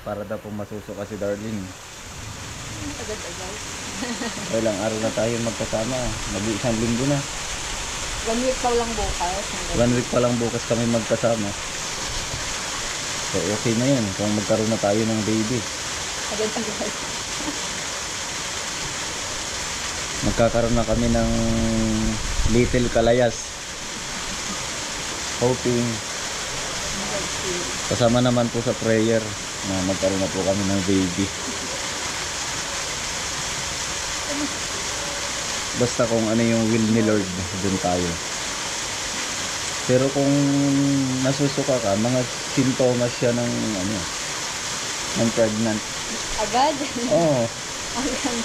para daw pong masusuka si Darlene. Agad-agad. Ilang araw na tayo magkasama. Mag-iisang linggo na. 1 week pa lang bukas. 1 week pa lang bukas kami magkasama. So okay na yun kung magkaroon na tayo ng baby. Agad-agad. Magkakaroon na kami ng little kalayas. Hoping. Kasama naman po sa prayer na magkaroon na po kami ng baby. Basta kung ano yung will ni Lord, dun tayo. Pero kung nasusuka ka, mga sintomas siya ng ano, ng pregnant. Agad? Oo. Agad.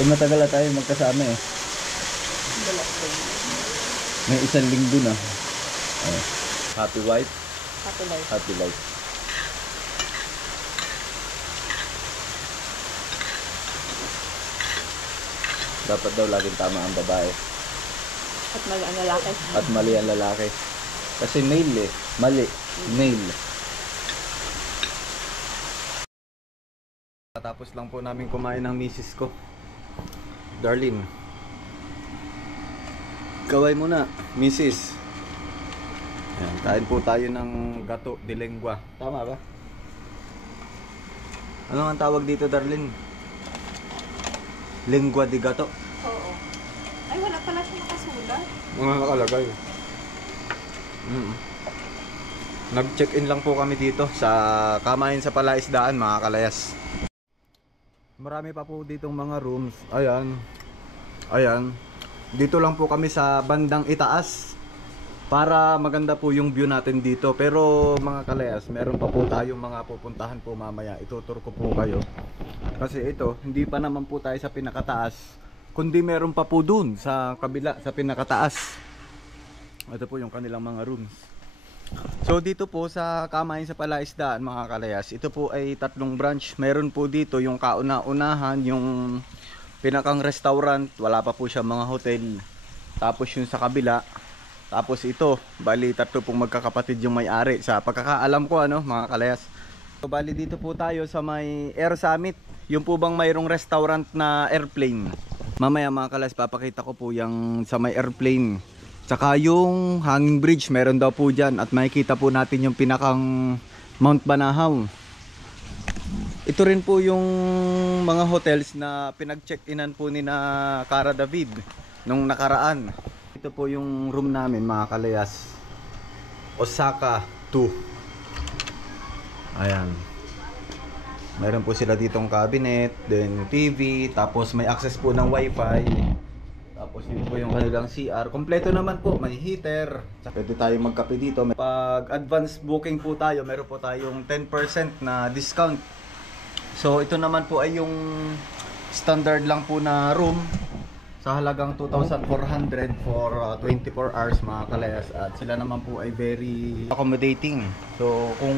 Eh matagal na tayo magkasama eh. May 1 linggo na. Oh. Happy wife, Happy life. happy life. Dapat daw laging tama ang babae At mali ang lalaki. at mali ang lalaki. Kasi male eh. Mali. Male. Tapos lang po namin kumain ng misis ko. Darlene. Kaway muna, misis. Ayan, kain po tayo ng gato de lengua. Tama ba? Ano ang tawag dito, Darlene? Lengua de gato. Oo. Ay, wala pala siya nakasulat. Mga nakalagay. Nag-check-in lang po kami dito sa Kamayan sa Palaisdaan, mga kalayas. Marami pa po ditong mga rooms. Ayan. Ayan. Dito lang po kami sa bandang itaas para maganda po yung view natin dito. Pero mga kalayas, meron pa po tayong mga pupuntahan po mamaya. Itutur ko po kayo. Kasi ito, hindi pa naman po tayo sa pinakataas, kundi meron pa po dun sa kabila, sa pinakataas. Ito po yung kanilang mga rooms. So dito po sa Kamayan sa Palaisdaan, mga kalayas, ito po ay 3 branch. Meron po dito yung kauna-unahan, yung pinakang restaurant, wala pa po siya mga hotel. Tapos yung sa kabila. Tapos ito, bali 3 pong magkakapatid yung may-ari sa pagkakaalam ko, ano, mga kalayas. So bali dito po tayo sa may Air Summit. Yung po bang mayroong restaurant na airplane. Mamaya mga kalayas, papakita ko po yung sa may airplane. Tsaka yung hanging bridge, meron daw po dyan. At makikita po natin yung pinakang Mount Banahaw. Ito rin po yung mga hotels na pinag-check-inan po ni na Cara David nung nakaraan. Ito po yung room namin, mga kalayas. Osaka 2. Ayan. Meron po sila ditong cabinet, then TV, tapos may access po ng wifi. Tapos yun po yung kanilang CR. Kompleto naman po, may heater. Pwede tayo magkape dito. Pag advance booking po tayo, meron po tayong 10% na discount. So ito naman po ay yung standard lang po na room sa halagang 2,400 for 24 hours, mga kalayas. At sila naman po ay very accommodating. So kung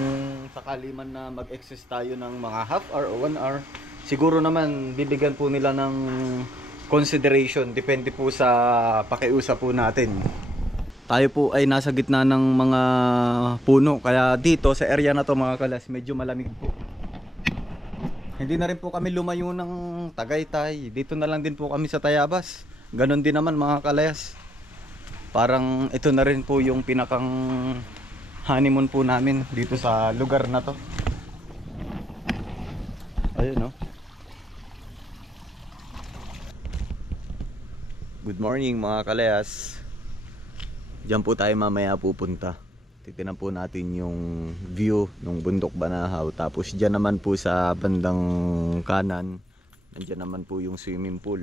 sakali man na mag-excess tayo ng mga half hour o 1 hour, siguro naman bibigyan po nila ng consideration. Depende po sa pakiusap po natin. Tayo po ay nasa gitna ng mga puno, kaya dito sa area na to, mga kalayas, medyo malamig po. Hindi na rin po kami lumayo ng Tagaytay. Dito na lang din po kami sa Tayabas. Ganon din naman, mga kalayas. Parang ito na rin po yung pinakang honeymoon po namin dito sa lugar na to. Ayun, no? Good morning, mga kalayas. Diyan po tayo mamaya pupunta. Titignan po natin yung view ng bundok Banahaw. Tapos dyan naman po sa bandang kanan, nandyan naman po yung swimming pool.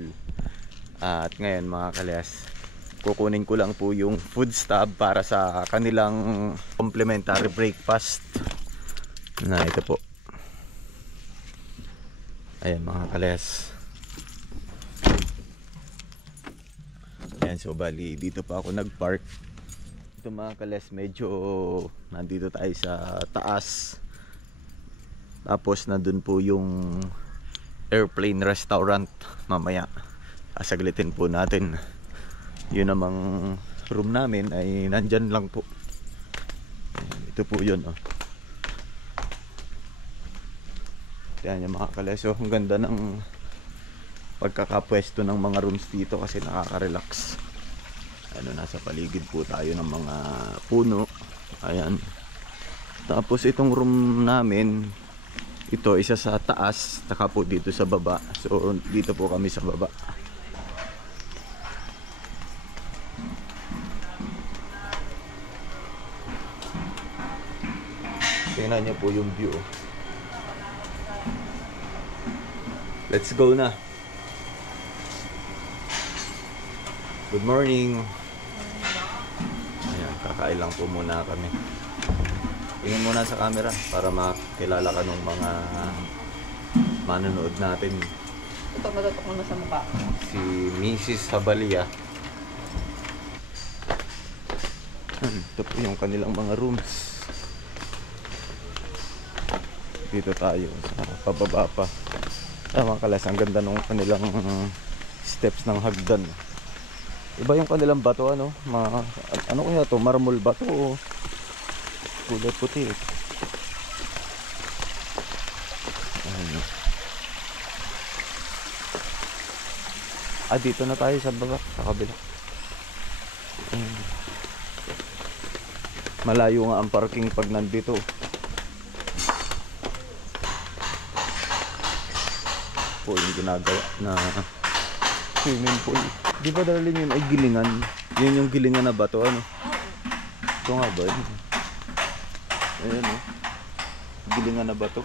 At ngayon, mga kalayas, kukunin ko lang po yung food stub para sa kanilang complimentary breakfast. Na ito po. Ayan, mga kalayas. Ayan, so bali dito pa ako nagpark. Ito, mga kalayas, medyo nandito tayo sa taas. Tapos nandun po yung airplane restaurant. Mamaya saglitin po natin. Yun namang room namin ay nandyan lang po. Ito po yun, oh. Tingnan nyo mga kalesyo, ang ganda ng pagkakapwesto ng mga rooms dito kasi nakaka-relax. Ano, nasa paligid po tayo ng mga puno. Ayan. Tapos itong room namin, ito isa sa taas, taka po dito sa baba. So dito po kami sa baba. Tingnan niyo po yung view. Let's go na. Good morning. Ayan, kakain lang po muna kami. Tingin muna sa camera para makilala ka ng mga manonood natin. Ito, matutok mo na sa mukha. Si Mrs. Habalia. Ito po yung kanilang mga rooms. Dito tayo sa pababa pa. Mga kalas, ang ganda ng kanilang steps ng hagdan. Iba yung kanilang bato, ano? Ano kaya to? Marmol bato o kulay puti. Ayun. Dito na tayo sa baba, sa kabila. Malayo nga ang parking pag nandito. Po yung ginagawa na swimming pool. Di ba darling yun ay gilingan? Yun yung gilingan na bato, ano? Ito nga ba yun? Ayan o. Gilingan na bato.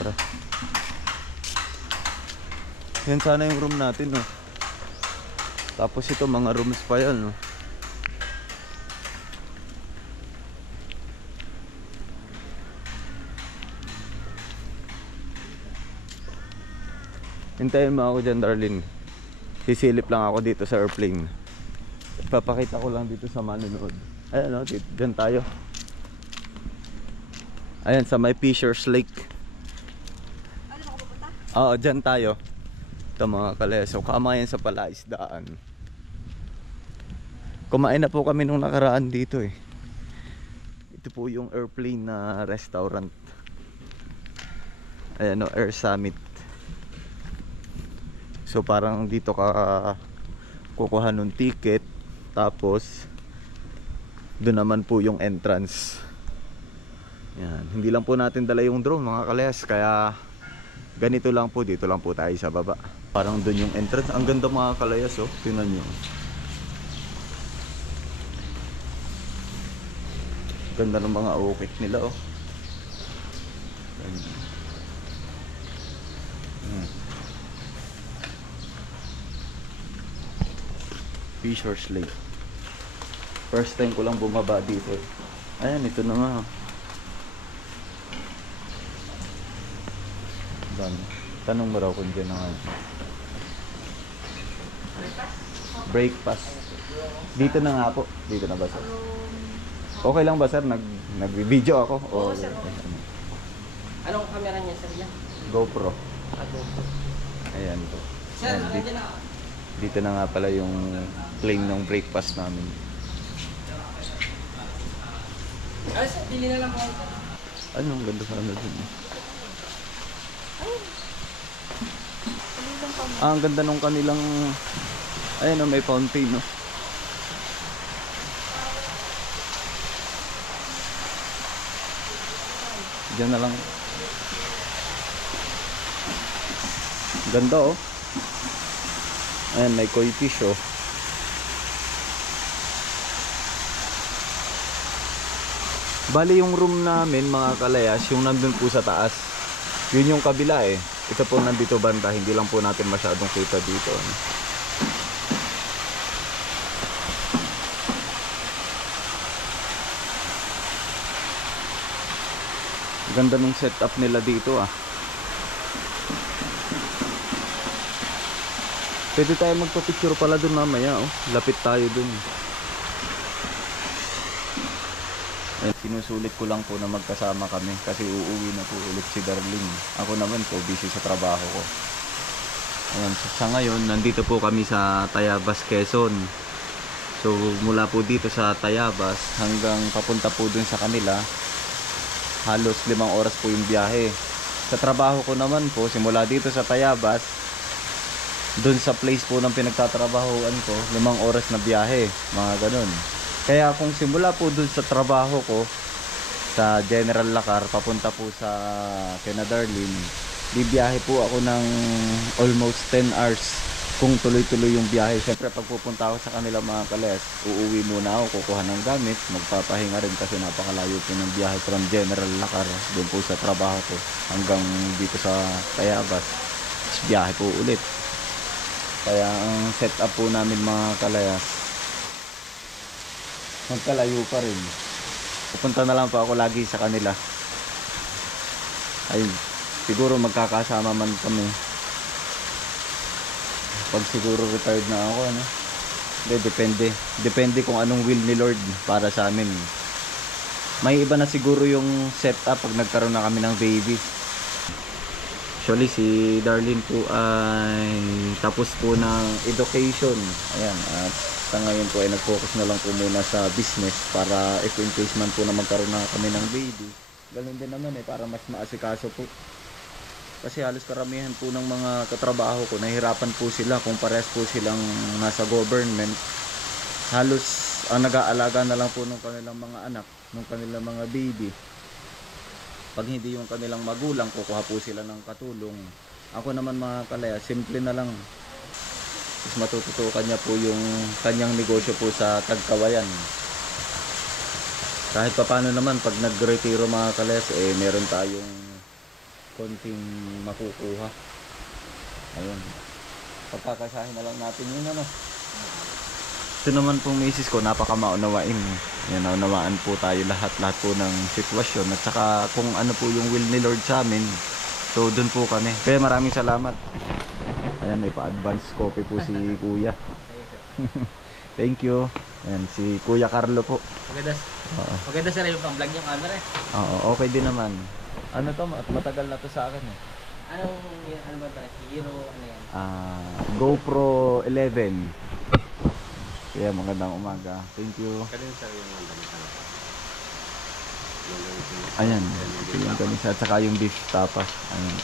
Tara. Yan sana yung room natin, no? Tapos ito mga rooms pa yan, no? Hintayin mo ako dyan, darling. Sisilip lang ako dito sa airplane. Papakita ko lang dito sa manonood. Ayan o, dyan tayo. Ayan, sa may Fisher's Lake. Ano ako pupunta? Oo, dyan tayo. Ito mga kaleso, kamayan sa palaisdaan. Kumain na po kami nung nakaraan dito eh. Ito po yung airplane na restaurant. Ayan o, Air Summit. So parang dito ka kukuha ng ticket. Tapos doon naman po yung entrance. Yan. Hindi lang po natin dala yung drone mga kalayas. Kaya ganito lang po, dito lang po tayo sa baba. Parang doon yung entrance. Ang ganda mga kalayas oh. Tingnan nyo. Ganda ng mga ukit nila oh. Fisher's Lake. First time ko lang bumaba dito. Ayan, ito na nga. Tanong mo raw kung dyan na nga. Breakfast. Dito na nga po. Dito na ba sir? Okay lang ba sir? Nag-video ako? Oo, sir. Anong camera niya, sir? Yan? GoPro. GoPro. Ayan po. Sir, Ayan, nandiyan na. dito na nga pala yung claim ng breakfast namin. Ay, sir, bili na lang po. Ano, ang ganda sana dun. Ang ganda nung kanilang, ayun may fountain no. Diyan na lang. Ganda oh. Ayan, may koi fish oh. Bali yung room namin mga kalayas, yung nandun po sa taas. Yun yung kabila eh. Ito po nandito banda, hindi lang po natin masyadong kita dito. Ganda nung setup nila dito ah. Pwede tayo magpa-picture pala dun mamaya oh. Lapit tayo dun. Ayan, sinusulit ko lang po na magkasama kami kasi uuwi na po ulit si Darling. Ako naman po busy sa trabaho ko. Ayan, so sa ngayon nandito po kami sa Tayabas, Quezon. So mula po dito sa Tayabas hanggang papunta po dun sa kanila, halos 5 oras po yung biyahe. Sa trabaho ko naman po, simula dito sa Tayabas, dun sa place po ng pinagtatrabahoan ko, 5 oras na biyahe, mga ganun. Kaya kung simula po dun sa trabaho ko, sa General Lacar, papunta po sa kina Darlene, bibiyahe po ako ng almost 10 hours kung tuloy-tuloy yung biyahe. Siyempre pag pupunta ako sa kanila mga kalayas, uuwi muna ako, kukuha ng gamit, magpapahinga rin kasi napakalayo po ng biyahe from General Lacar doon po sa trabaho ko hanggang dito sa Tayabas. Tapos biyahe po ulit. Kaya ang setup po namin mga kalayas, magkalayo pa rin. Pupunta na lang po ako lagi sa kanila. Ay, siguro magkakasama man kami. Pag siguro retired na ako, ano? Depende. Depende kung anong will ni Lord para sa amin. May iba na siguro yung setup pag nagkaroon na kami ng baby. Actually, si Darlene po ay tapos po ng education. Ayan, at sa ngayon po ay nag-focus na lang po muna sa business para if in case man po na magkaroon na kami ng baby. Ganun din naman para mas maasikaso po. Kasi halos karamihan po ng mga katrabaho ko, nahihirapan po sila kung parehas po silang nasa government. Halos ang nag-aalaga na lang po ng kanilang mga anak, ng kanilang mga baby. Pag hindi yung kanilang magulang, kukuha po sila ng katulong. Ako naman mga kalaya, simple na lang. Tapos matututukan niya po yung kanyang negosyo po sa Tagkawayan. Kahit papano naman, pag nag-retiro mga kalayas, meron tayong konting makukuha. Ayun. Pagkakasahin na lang natin yun, ano. Ito naman pong misis ko, napaka-maunawain. Yan, naunawaan po tayo lahat po ng sitwasyon. At saka kung ano po yung will ni Lord sa amin. So, dun po kami. Kaya maraming salamat. Ayan, may pa-advance copy po si Kuya. Thank you. Ayan, si Kuya Carlo po. Maganda sila yung pang-vlog yung camera eh. Oo, okay din naman. Ano to? Matagal na to sa akin eh. Ano ba ito? Hero, ano yan? GoPro 11. Kaya magandang umaga. Thank you. Kanina sir yung mandamitan. Ayan, yung ganisa at saka yung beef tapa. Ayan,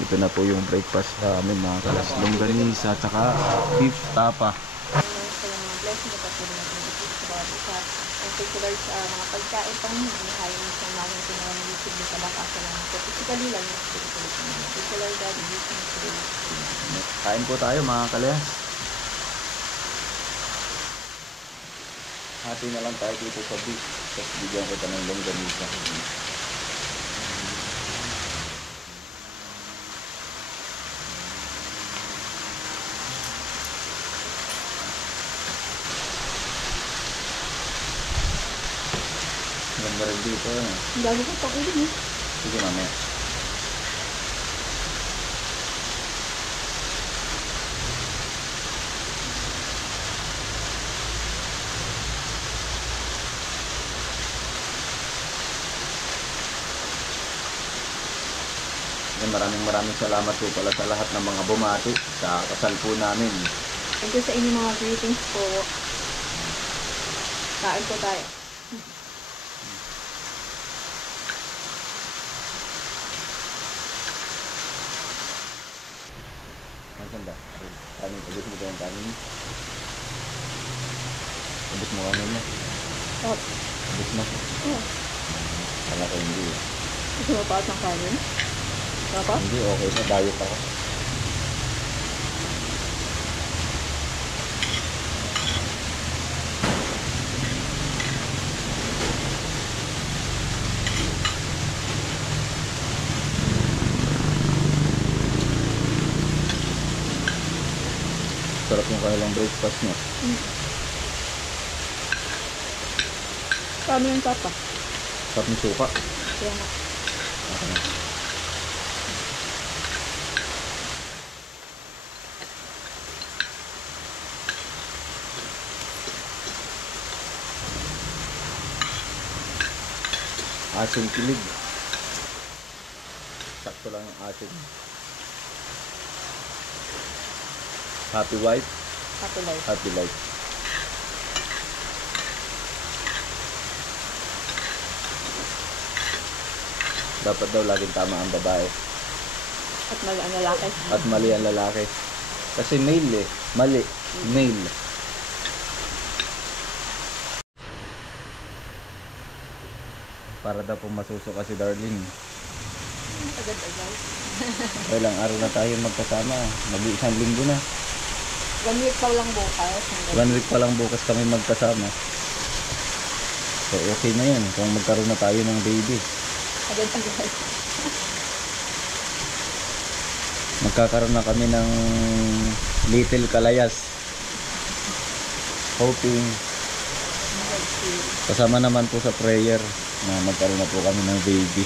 ito na po yung breakfast namin mga kalas. Longganisa at saka beef tapa. Mga blessing na patuloy na pinagpapit sa bawat isa. Ang particular sa mga pagkain pang hinihayin mo sa namin sa mga YouTube na kalakasan ng mga physically lang yung spiritually sa mga particular God, using spiritually. Kain po tayo mga kalas. Hati na lang tayo dito sa beef. Tapos bigyan kita ng longganisa. Ganda rin dito. Ang dami ko pakulit mo. Sige mamaya. Maraming salamat po pala sa lahat ng mga bumati sa kasal po namin. Thank you sa inyong mga greetings po. Kain po tayo. Maganda. Kanin, ubus mo yung kanin. Ubus mo kanin mo. Oh. Ubus mo. Oh. Kala ko hindi. Gusto mo pa ng kanin? Papa? Hindi, okay na. Diet ako. Sarap yung kanilang breakfast niya. Paano yung papa? Sarap ng suka. Kaya nga. Okay. Asin kilig. Sakto lang ang asin. Happy wife, Happy life. happy life. Dapat daw laging tama ang babae. At mali ang lalaki. At mali ang lalaki. Kasi male eh. Mali. Male. Para daw pong masusuka si Darlene. Agad-agad. Ilang araw na tayo magkasama. Mag-iisang linggo na. 1 week pa lang bukas. 1 week pa lang bukas kami magkasama. So okay na yun kung magkaroon na tayo ng baby. Agad-agad. Magkakaroon na kami ng little kalayas. Hoping. Kasama naman po sa prayer na magkaroon na po kami ng baby.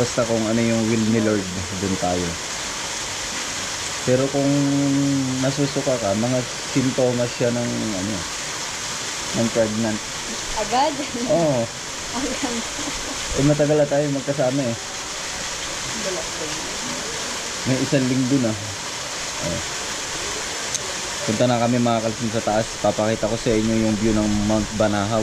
Basta kung ano yung will ni Lord, dun tayo. Pero kung nasusuka ka, mga sintomas siya ng ano, ng pregnant. Agad? Oo. Agad. Eh matagal na tayo magkasama eh. Balak ko. May 1 linggo na. Oh. Punta na kami mga kalsin sa taas. Papakita ko sa inyo yung view ng Mount Banahaw.